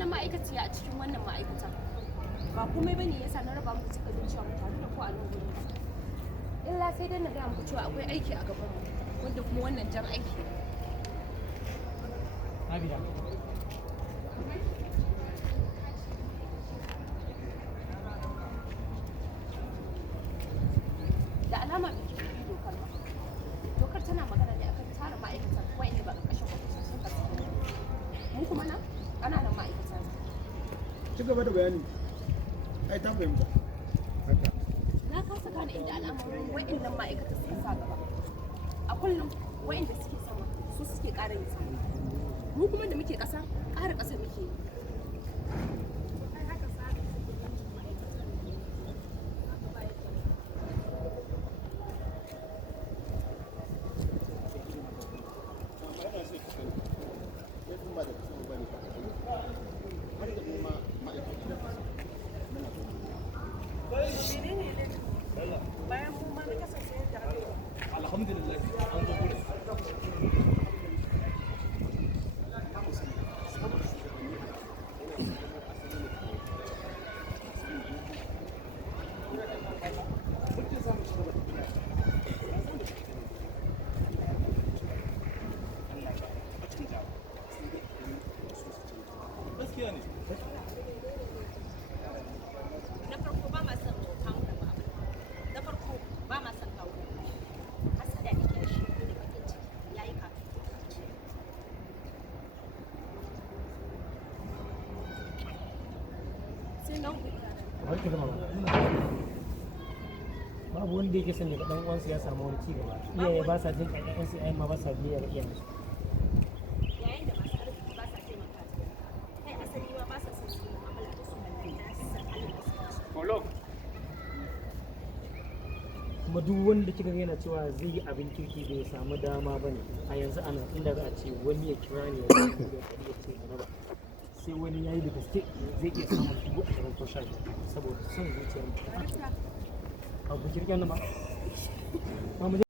na ma'aikaciya a cikin wannan ma'aikatan ba komai bane yasa na raba muku suka cewa mu tare da ku a nan gurin illa sai dai na ga muku cewa akwai aiki a gaban mu wanda kuma wannan jan aiki Abida da alama mai kifi dokar ba dokar tana magana ne akan tara ma'aikatan wa'anda ba ƙarƙashin gwamnati sun kasu mu kuma nan ƙananan ma'aikata ci gaba da bayani ai ta fahimta haka na kasa gane inda al'amuran wa'annan ma'aikata suka sa gaba a kullum wa'anda suke sama su suke ƙara yin sama mu kuma da muke ƙasa ƙara ƙasa muke yi bayan mu ma na kasance da alhamdulillah an zo gurin gaskiya ne na farko ba ma son kawo da ba na farko ba ma son kawo hasada da ke shi da bakin ciki yayi ka sai nan barka da mama babu wanda yake son daga dan uwansa ya samu wani cigaba iyaye ba sa jin ƙaƙƙen sai ma ba sa biya ga iyayensu yayin da masu arziki ba sa taimaka kai asali ma ba sa son su mu'amala da su wallahi na san Allah da su follow kuma duk wanda kika ga yana cewa zai yi abin kirki bai samu dama bane a yanzu ana inda za a ce wani ya kira ne ya ce na ba sai wani yayi da gaske zai iya samun 20,000 ko 15 saboda son zuciyar mu a ku kirkin nan ba